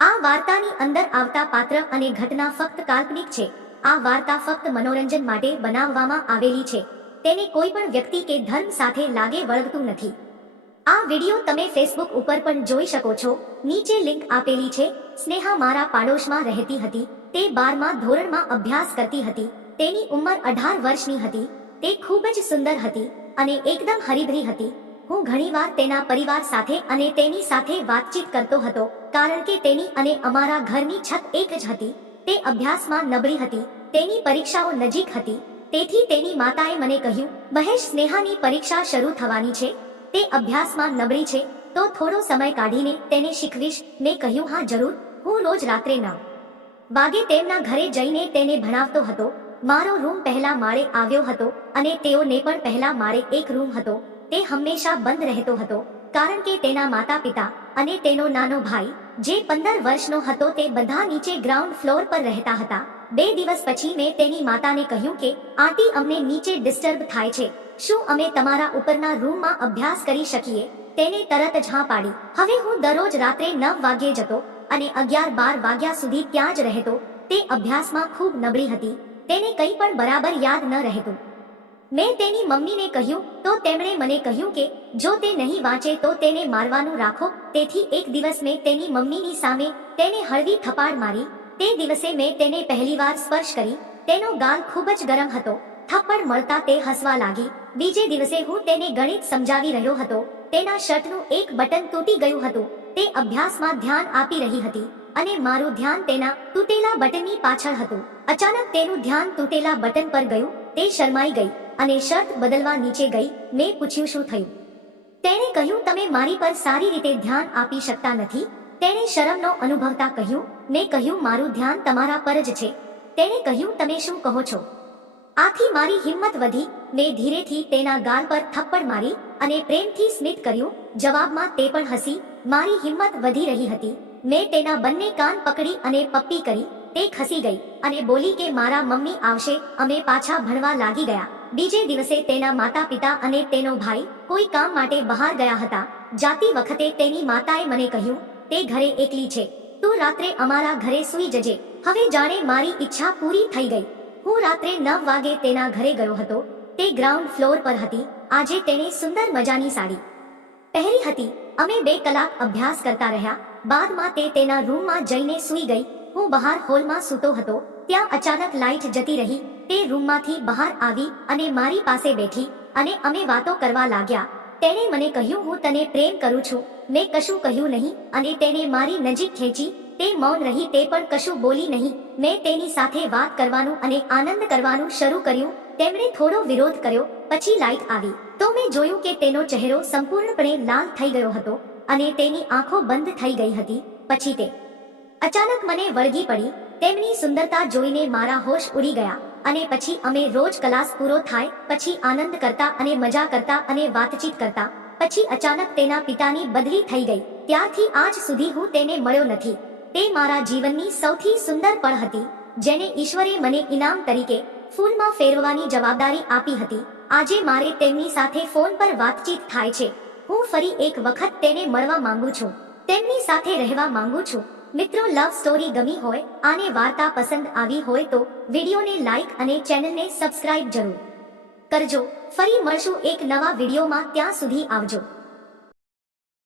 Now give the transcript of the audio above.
આ વાર્તાની અંદર આવતા પાત્ર અને ઘટના ફક્ત કાલ્પનિક છે. આ વાર્તા ફક્ત મનોરંજન માટે બનાવવામાં આવેલી છે. તેને કોઈ પણ વ્યક્તિ કે ધર્મ સાથે લાગે વળગતું નથી. આ વિડિયો તમે ફેસબુક ઉપર પણ જોઈ શકો છો. નીચે લિંક આપેલી છે. સ્નેહા મારા પાડોશમાં રહેતી હતી. તે 12મા ધોરણમાં અભ્યાસ કરતી હતી. તેની ઉંમર 18 વર્ષની હતી. તે ખૂબ જ સુંદર હતી અને એકદમ હરીભરી હતી. હું ઘણીવાર તેના પરિવાર સાથે અને તેની સાથે વાતચીત કરતો હતો કારણ કે તેની અને અમારા ઘરની છત એક જ હતી. તે અભ્યાસમાં નબળી હતી. તેની પરીક્ષાઓ નજીક હતી. તેથી તેની માતાએ મને કહ્યું, મહેશ, સ્નેહાની પરીક્ષા શરૂ થવાની છે. તે અભ્યાસમાં નબળી છે તો થોડો સમય કાઢીને તેને શીખવીશ. મેં કહ્યું, હા જરૂર. હું રોજ રાત્રે 9 વાગે તેમના ઘરે જઈને તેને ભણાવતો હતો. મારો રૂમ પહેલા માળે આવ્યો હતો અને તેઓને પણ પહેલા માળે એક રૂમ હતો. તે હંમેશા બંધ રહેતો હતો કારણ કે તેના માતા પિતા અને તેનો નાનો ભાઈ જે 15 વર્ષનો હતો તે બધા નીચે ગ્રાઉન્ડ ફ્લોર પર રહેતા હતા. 2 દિવસ પછી મેં તેની માતાને કહ્યું કે આંટી, અમને નીચે ડિસ્ટર્બ થાય છે. શું અમે તમારા ઉપરના રૂમમાં અભ્યાસ કરી શકીએ? તેને તરત જ હા પાડી. હવે હું દરરોજ રાત્રે 9 વાગ્યે જતો અને 11-12 વાગ્યા સુધી ત્યાં જ રહેતો. તે અભ્યાસમાં ખૂબ નબળી હતી. તેને કંઈ પણ બરાબર યાદ ન રહેતું. મેં તેની મમ્મીને કહ્યું તો તેમણે મને કહ્યું કે જો તે નહીં વાંચે તો તેને મારવાનું રાખો. તેથી એક દિવસ મેં તેની મમ્મીની સામે તેને હળવી થપ્પડ મારી. તે દિવસે મેં તેને પહેલીવાર સ્પર્શ કરી. તેનો ગાલ ખૂબ જ ગરમ હતો. થપ્પડ મળતા તે હસવા લાગી. બીજે દિવસે હું તેને ગણિત સમજાવી રહ્યો હતો. તેના શર્ટનું એક બટન તૂટી ગયું હતું. તે અભ્યાસમાં ધ્યાન આપી રહી હતી અને મારું ધ્યાન તેના તૂટેલા બટનની પાછળ હતું. અચાનક તેનું ધ્યાન તૂટેલા બટન પર ગયું. તે શરમાઈ ગઈ અને શર્ટ બદલવા નીચે ગઈ. મેં પૂછ્યું, શું થયું? તેણે કહ્યું, તમે મારી પર સારી રીતે ધ્યાન આપી શકતા નથી. તેણે શરમનો અનુભવતા કહ્યું. મેં કહ્યું, મારું ધ્યાન તમારા પર જ છે. તેણે કહ્યું, તમે શું કહો છો? આથી મારી હિંમત વધી. મેં ધીરેથી તેના ગાલ પર થપ્પડ મારી અને પ્રેમથી સ્મિત કર્યું. જવાબમાં તે પણ હસી. મારી હિંમત વધી રહી હતી. મેં તેના બંને કાન પકડી અને પપ્પી કરી. તે ખસી ગઈ અને બોલી કે મારા મમ્મી આવશે. અમે પાછા ભણવા લાગી ગયા. બીજે દિવસે તેના માતા પિતા અને તેનો ભાઈ કોઈ કામ માટે બહાર ગયા હતા. જાતી વખતે તેની માતાએ મને કહ્યું, તે ઘરે એકલી છે. તું રાત્રે અમારા ઘરે સૂઈ જજે. હવે જાણે મારી ઈચ્છા પૂરી થઈ ગઈ. હું રાત્રે 9 વાગે તેના ઘરે ગયો હતો. તે ગ્રાઉન્ડ ફ્લોર પર હતી. આજે તેણે સુંદર મજાની સાડી પહેરી હતી. અમે 2 કલાક અભ્યાસ કરતા રહ્યા. બાદમાં તે તેના રૂમમાં જઈને સૂઈ ગઈ. હું બહાર હોલમાં સૂતો હતો. ત્યાં અચાનક લાઇટ જતી રહી. તે રૂમમાંથી બહાર આવી અને મારી પાસે બેઠી અને અમે વાતો કરવા લાગ્યા. તેણે મને કહ્યું, હું તને પ્રેમ કરું છું. મેં કશું કહ્યું નહીં અને તેને મારી નજીક ખેંચી. તે મૌન રહી. તે પણ કશું બોલી નહીં. મેં તેની સાથે વાત કરવાનું અને આનંદ કરવાનું શરૂ કર્યું. તેમણે થોડો વિરોધ કર્યો. પછી લાઇટ આવી તો મેં જોયું કે તેનો ચહેરો સંપૂર્ણપણે લાલ થઈ ગયો હતો અને તેની આંખો બંધ થઈ ગઈ હતી. પછી તે અચાનક મને વળગી પડી. તેમની સુંદરતા જોઈને મારા હોશ ઉડી ગયા અને પછી અમે રોજ ક્લાસ પૂરો થાય પછી આનંદ કરતા અને મજા કરતા અને વાતચીત કરતા. પછી અચાનક તેના પિતાની બદલી થઈ ગઈ. ત્યારથી આજ સુધી હું તેને મળ્યો નથી. તે મારા જીવનની સૌથી સુંદર પળ હતી જેને ઈશ્વરે મને ઇનામ તરીકે ફૂલમાં ફેરવવાની જવાબદારી આપી હતી. આજે મારે તેમની સાથે ફોન પર વાતચીત થાય છે. હું ફરી એક વખત તેને મળવા માંગુ છું. તેમની સાથે રહેવા માંગુ છું. મિત્રો, લવ સ્ટોરી ગમી હોય, આને વાર્તા પસંદ આવી હોય તો વિડીયોને લાઈક અને ચેનલને સબસ્ક્રાઇબ જરૂર કરજો. ફરી મળશું એક નવા વિડીયોમાં. ત્યાં સુધી આવજો.